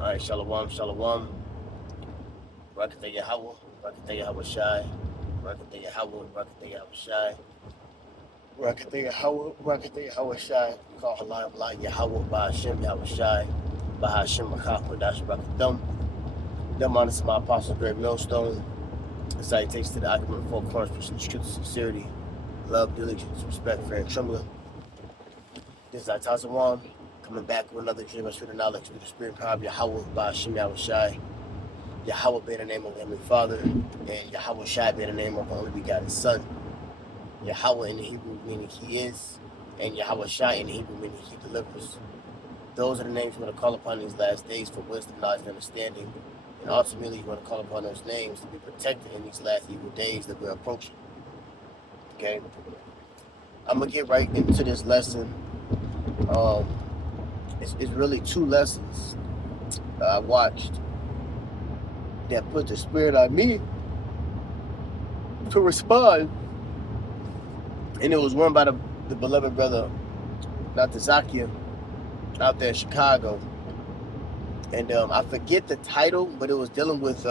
All right, shalom, shalom. Rakata Yahweh, Rakata Yahweh Shai, Rakata Yahweh, Rakata Yahweh Shai, Rakata Yahweh, Rakata Yahweh Shai. Call Halayim La Yahweh, Bahashem Yahweh Shai, Bahashem Machah, Dash Rakatham. Them honor to my apostle, great millstone. The salutations to the occupant of four corners, pushing the truth, sincerity, love, diligence, respect, fear, and trembling. This is Atazawan, coming back with another dream of truth and knowledge through the spirit power of Yahweh, Bahashem Yahweh Shai. Yahweh bear the name of the Heavenly Father, and Yahweh Shai bear the name of the only begotten Son. Yahweh in the Hebrew meaning He is, and Yahweh Shai in the Hebrew meaning He delivers. Those are the names you want to call upon these last days for wisdom, knowledge, and understanding. And ultimately, you want to call upon those names to be protected in these last evil days that we're approaching. Okay? I'm going to get right into this lesson. It's really two lessons I watched that put the spirit on me to respond. And it was run by the beloved brother, Dr. Zakia, out there in Chicago. And I forget the title, but it was dealing with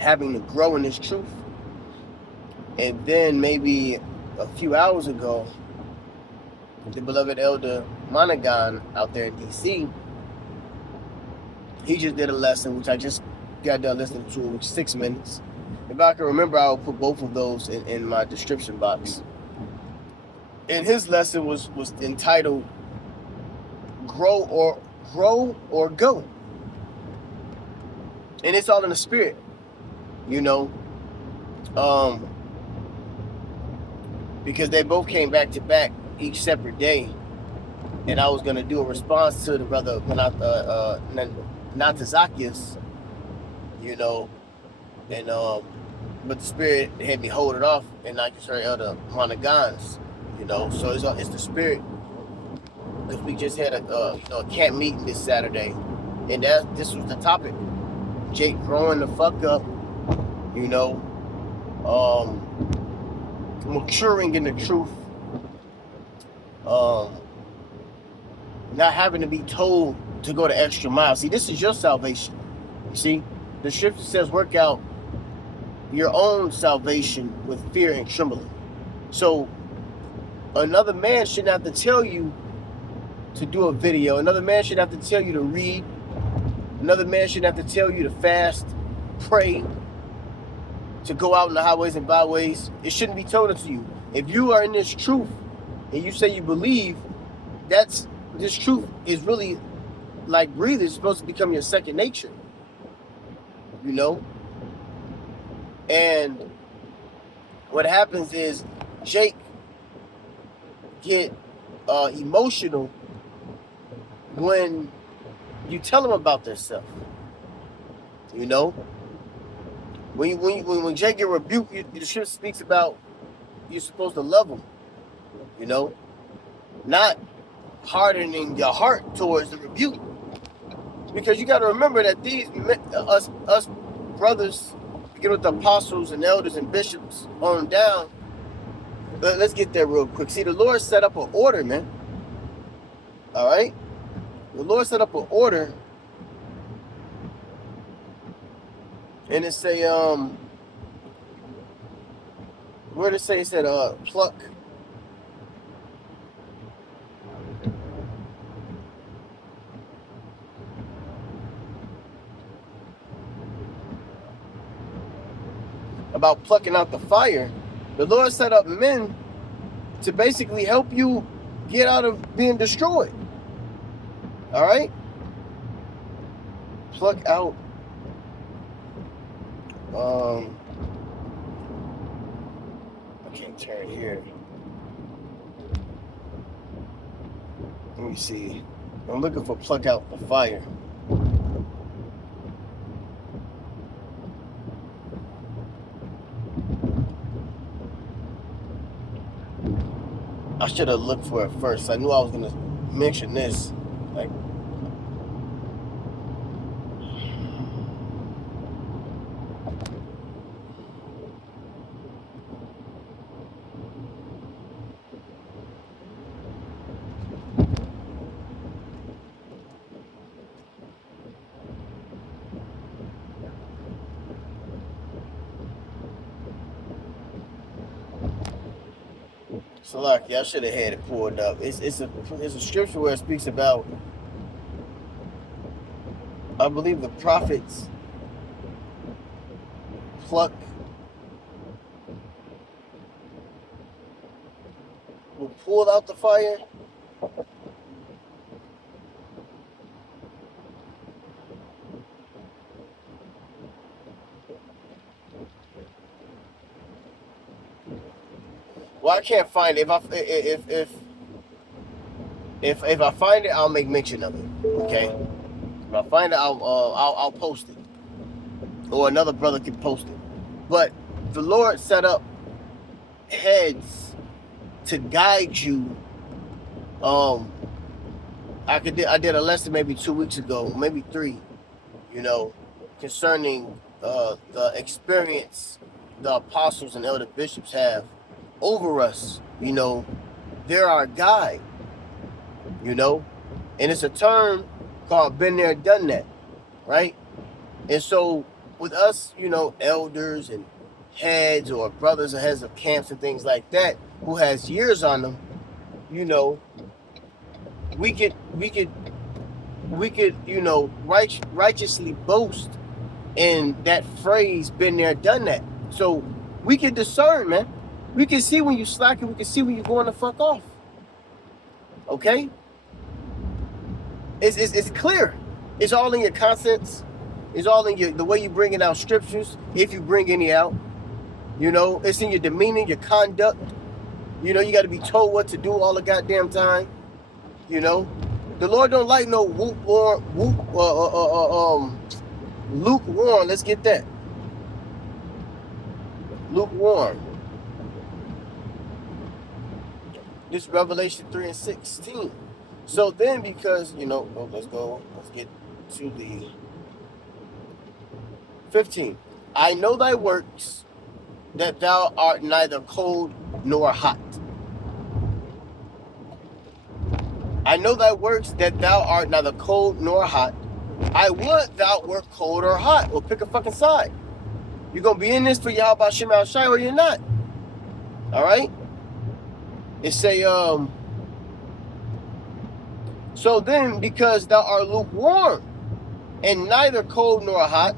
having to grow in this truth. And then maybe a few hours ago, the beloved elder Monaghan out there in DC, he just did a lesson, which I just got done listening to, which is 6 minutes. If I can remember, I'll put both of those in my description box. And his lesson was entitled Grow or Go. And it's all in the spirit, you know. Because they both came back to back each separate day, and I was gonna do a response to the brother Natazakias, you know, and but the spirit had me hold it off, and I just heard Elder Monaghan's, you know, so it's the spirit, because we just had a camp meeting this Saturday, and this was the topic, Jake growing the fuck up, you know, maturing in the truth, not having to be told to go the extra mile. See, this is your salvation. You see, the scripture says, work out your own salvation with fear and trembling. So another man shouldn't have to tell you to do a video. Another man shouldn't have to tell you to read. Another man shouldn't have to tell you to fast, pray, to go out in the highways and byways. It shouldn't be told to you. If you are in this truth and you say you believe, this truth is really like breathing. It's supposed to become your second nature, you know. And what happens is Jake get emotional when you tell him about themselves, you know. When Jake get rebuked, the scripture speaks about you're supposed to love him, you know, not hardening your heart towards the rebuke, because you got to remember that these us brothers, begin with the apostles and elders and bishops on down. Let's get there real quick. See, the Lord set up an order, man. All right, the Lord set up an order, and it say where did it say? It said pluck. About plucking out the fire. The Lord set up men to basically help you get out of being destroyed. All right? Pluck out. I can't turn here. Let me see. I'm looking for pluck out the fire. I should have looked for it first. I knew I was gonna mention this. Like, Salaki, I should have had it pulled up. It's a scripture where it speaks about, I believe, the prophets pluck, will pull out the fire. Well, I can't find it. If I find it, I'll make mention of it. Okay. If I find it, I'll post it, or another brother can post it. But the Lord set up heads to guide you. I did a lesson maybe 2 weeks ago, maybe 3. You know, concerning the experience the apostles and elder bishops have over us. You know, they're our guide. You know, and it's a term called "been there, done that," right? And so with us, you know, elders and heads or brothers and heads of camps and things like that, who has years on them, you know, we could, you know, righteously boast in that phrase, "been there, done that." So we can discern, man. We can see when you slacking. We can see when you're going the fuck off. Okay? It's clear. It's all in your conscience. It's all in the way you bringing out scriptures, if you bring any out. You know, it's in your demeanor, your conduct. You know, you got to be told what to do all the goddamn time. You know, the Lord don't like no lukewarm. Let's get that. Lukewarm. This Revelation 3:16. So then, because, you know, let's get to the 15. I know thy works, that thou art neither cold nor hot. I know thy works, that thou art neither cold nor hot. I would thou wert cold or hot. Well, pick a fucking side. You're going to be in this for Yahweh Shem Shai, or you're not. All right? It say, so then, because thou art lukewarm, and neither cold nor hot,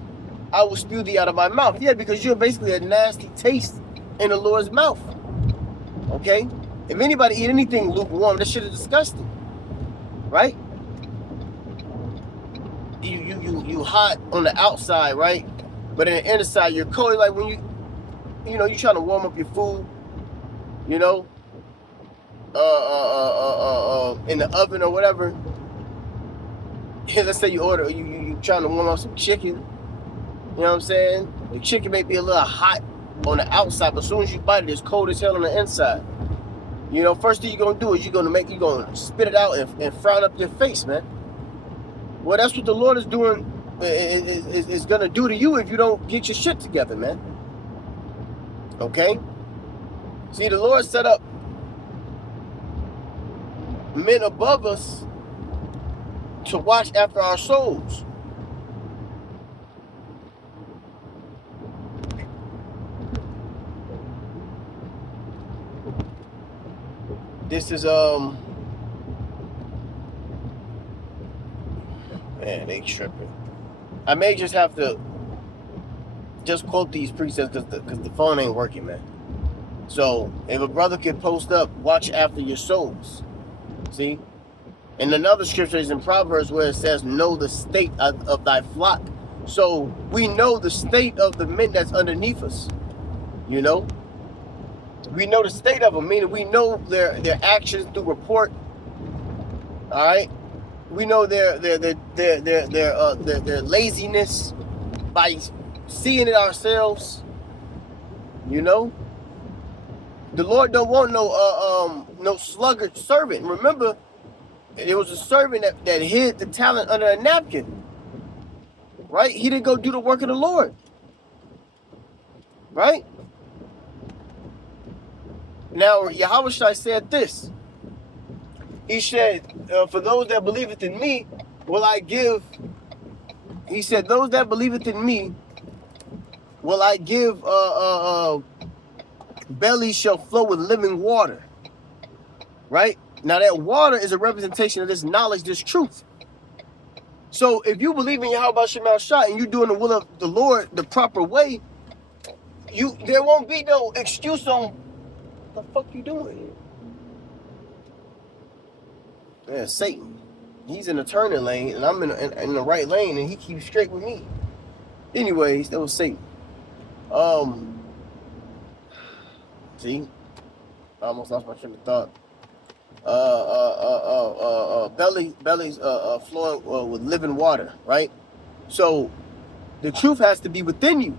I will spew thee out of my mouth. Yeah, because you're basically a nasty taste in the Lord's mouth. Okay? If anybody eat anything lukewarm, that shit is disgusting. Right? You hot on the outside, right? But in the inside, you're cold. Like when you know, you're trying to warm up your food, you know, in the oven or whatever. Let's say you order, you trying to warm up some chicken. You know what I'm saying? The chicken may be a little hot on the outside, but as soon as you bite it, it's cold as hell on the inside. You know, first thing you're gonna do is you're gonna spit it out and frown up your face, man. Well, that's what the Lord is doing, is gonna do to you if you don't get your shit together, man. Okay? See, the Lord set up men above us to watch after our souls. This is man, they tripping. I may just have to just quote these precepts because the phone ain't working, man. So if a brother can post up, watch after your souls. See? And another scripture is in Proverbs where it says, know the state of thy flock. So we know the state of the men that's underneath us. You know? We know the state of them, meaning we know their actions through report. All right? We know their laziness by seeing it ourselves. You know? The Lord don't want no sluggard servant. Remember, it was a servant that hid the talent under a napkin. Right? He didn't go do the work of the Lord. Right? Now, Yahushua said this. He said, for those that believeth in me, will I give... He said, those that believeth in me, will I give... belly shall flow with living water. right? Now that water is a representation of this knowledge, this truth. So if you believe in Yahweh Shema Shai and you're doing the will of the Lord the proper way, there won't be no excuse on what the fuck you doing. Yeah, Satan. He's in the turning lane and I'm in the right lane and he keeps straight with me. Anyways, that was Satan. See, I almost lost my train of thought. Belly's flowing with living water, right? So the truth has to be within you.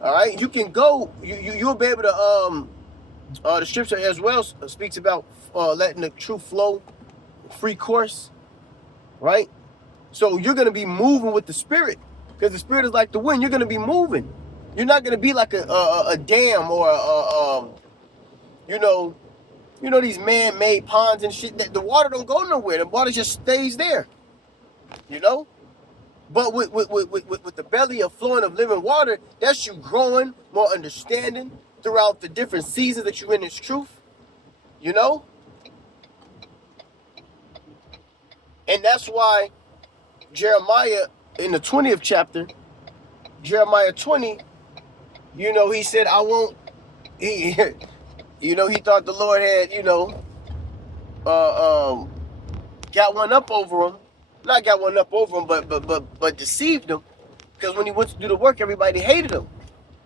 All right, you can go. You'll be able to. The scripture as well speaks about letting the truth flow, free course, right? So you're gonna be moving with the spirit, because the spirit is like the wind. You're gonna be moving. You're not gonna be like a dam or these man-made ponds and shit. That the water don't go nowhere. The water just stays there. But with the belly of flowing of living water, that's you growing, more understanding throughout the different seasons that you're in this truth. And that's why Jeremiah in the 20th chapter, Jeremiah 20, he said, I won't, he thought the Lord had, got one up over him. Not got one up over him, but deceived him. Because when he went to do the work, everybody hated him.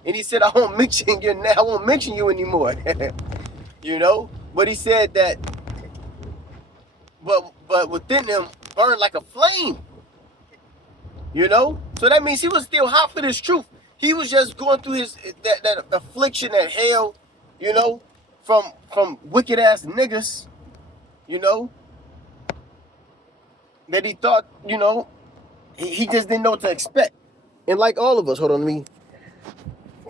And he said, I won't mention you anymore. But he said that, but within him burned like a flame. So that means he was still hot for this truth. He was just going through that affliction, that hell, from wicked ass niggas, that he thought, he just didn't know what to expect. And like all of us, hold on, let me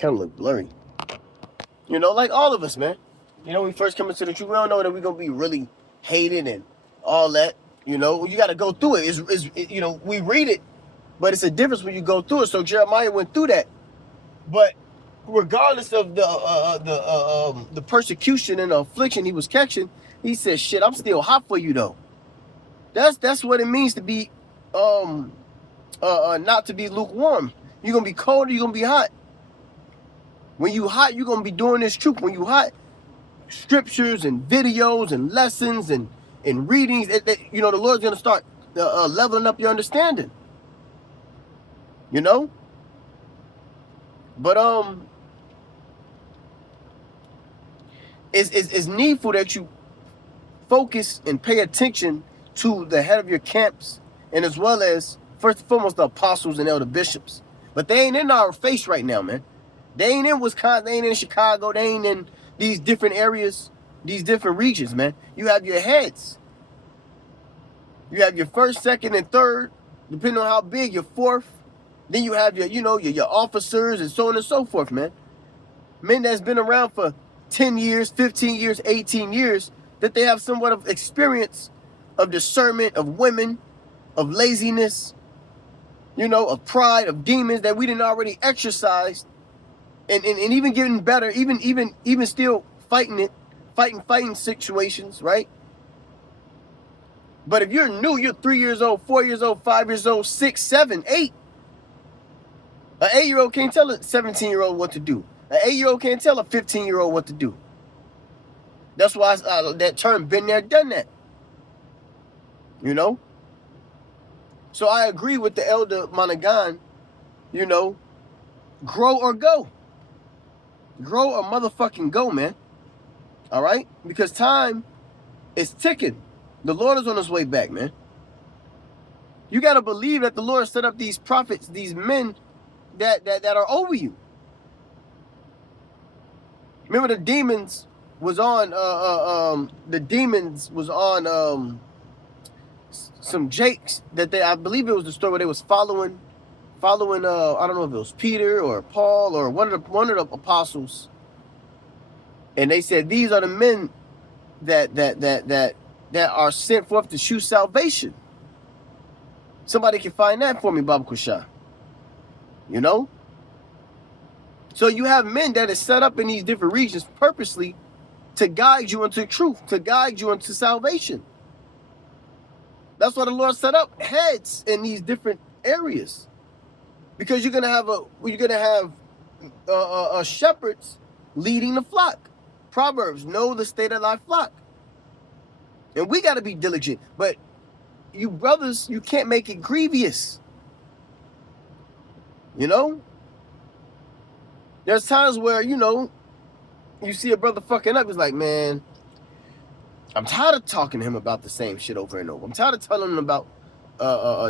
kind of look blurry. Like all of us, man. When we first come into the truth, we don't know that we're going to be really hated and all that. You got to go through it. We read it, but it's a difference when you go through it. So Jeremiah went through that. But regardless of the persecution and the affliction he was catching, he said, shit, I'm still hot for you, though. That's what it means to be, not to be lukewarm. You're going to be cold or you're going to be hot. When you hot, you're going to be doing this truth. When you hot, scriptures and videos and lessons and readings, the Lord's going to start leveling up your understanding. But it's needful that you focus and pay attention to the head of your camps, and as well as, first and foremost, the apostles and elder bishops. But they ain't in our face right now, man. They ain't in Wisconsin, they ain't in Chicago, they ain't in these different areas, these different regions, man. You have your heads. You have your first, second, and third, depending on how big, your fourth. Then you have your, your officers and so on and so forth, man. Men that's been around for 10 years, 15 years, 18 years, that they have somewhat of experience of discernment of women, of laziness, of pride, of demons that we didn't already exercise, and even getting better, even still fighting situations, right? But if you're new, you're 3 years old, 4 years old, 5 years old, 6, 7, 8. An 8-year-old can't tell a 17-year-old what to do. An 8-year-old can't tell a 15-year-old what to do. That's why that term, been there, done that. So I agree with the elder Monaghan, grow or go. Grow or motherfucking go, man. All right? Because time is ticking. The Lord is on his way back, man. You got to believe that the Lord set up these prophets, these men that are over you. Remember the demons was on some jakes that I believe it was the story where they was following I don't know if it was Peter or Paul or one of the apostles, and they said these are the men that are sent forth to shew salvation. Somebody can find that for me, Baba Kusha. So you have men that is set up in these different regions purposely to guide you into truth, to guide you into salvation. That's why the Lord set up heads in these different areas, because you're gonna have shepherds leading the flock. Proverbs, know the state of thy flock, and we got to be diligent. But you brothers, you can't make it grievous. You know, there's times where you see a brother fucking up. It's like, man, I'm tired of talking to him about the same shit over and over. I'm tired of telling him about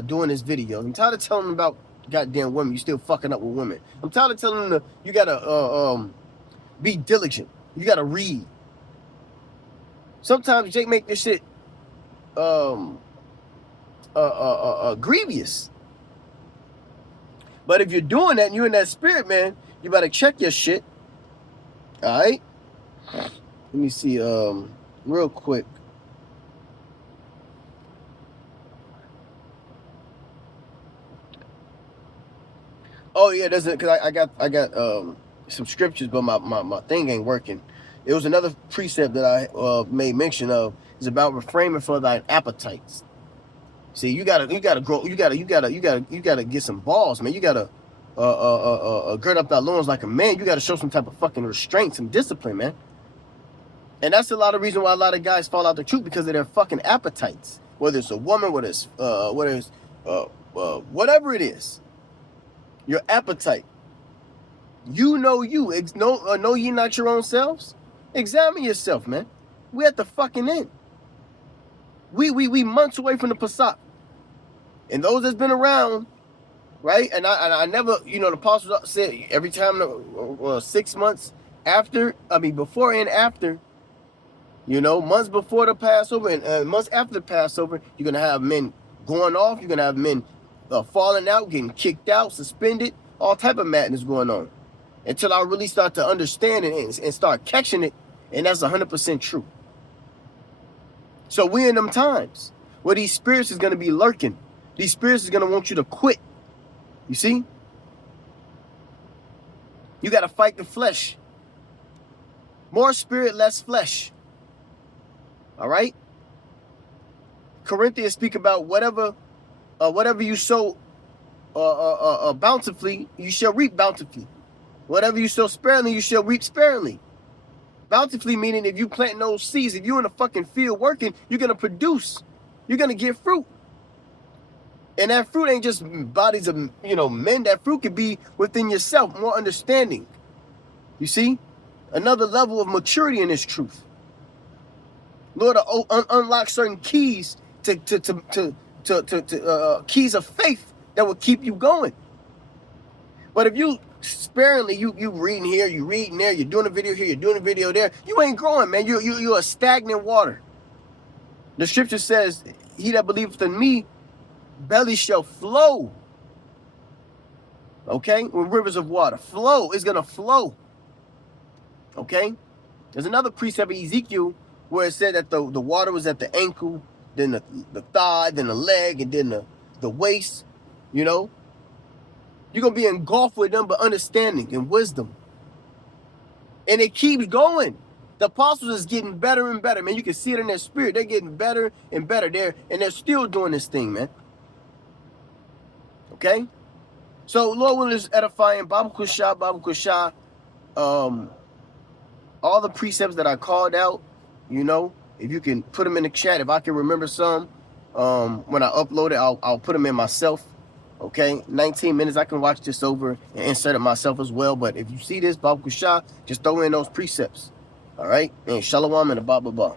doing his videos. I'm tired of telling him about goddamn women. You still fucking up with women. I'm tired of telling him you gotta be diligent. You gotta read. Sometimes Jake make this shit grievous. But if you're doing that and you're in that spirit, man, you better check your shit. All right. Let me see. Real quick. Oh yeah, there's because I got some scriptures, but my thing ain't working. It was another precept that I made mention of. It's about refraining for thine appetites. See, you gotta grow. You gotta get some balls, man. You gotta gird up thy loins like a man. You gotta show some type of fucking restraint, some discipline, man. And that's a lot of reason why a lot of guys fall out the truth, because of their fucking appetites. Whether it's a woman, whether it's whatever it is, your appetite. You know ye not your own selves. Examine yourself, man. We at the fucking end. We months away from the Passat. And those that's been around, right? And I never, the apostles said every time 6 months after, before and after, months before the Passover and months after the Passover, you're gonna have men going off. You're gonna have men falling out, getting kicked out, suspended, all type of madness going on. Until I really start to understand it and start catching it, and that's 100% true. So we're in them times where these spirits is gonna be lurking. These spirits is gonna want you to quit. You see? You gotta fight the flesh. More spirit, less flesh. All right? Corinthians speak about whatever you sow bountifully, you shall reap bountifully. Whatever you sow sparingly, you shall reap sparingly. Bountifully meaning if you plant those seeds, if you're in the fucking field working, you're gonna produce. You're gonna get fruit. And that fruit ain't just bodies of men. That fruit could be within yourself, more understanding. You see? Another level of maturity in this truth. Lord, unlock certain keys to keys of faith that will keep you going. But if you sparingly, you reading here, you reading there, you're doing a video here, you're doing a video there, you ain't growing, man. You're a stagnant water. The scripture says, he that believeth in me, belly shall flow. Okay? With rivers of water. Flow is going to flow. Okay? There's another precept of Ezekiel where it said that the water was at the ankle, then the thigh, then the leg, and then the waist. You're going to be engulfed with them, but understanding and wisdom. And it keeps going. The apostles is getting better and better, man. You can see it in their spirit. They're getting better and better. They're still doing this thing, man. Okay? So, Lord willing is edifying. Babu Kushah. All the precepts that I called out, if you can put them in the chat, if I can remember some, when I upload it, I'll put them in myself. Okay, 19 minutes, I can watch this over and insert it myself as well. But if you see this, Babu Kushah, just throw in those precepts. All right, and Shalom and a Baba.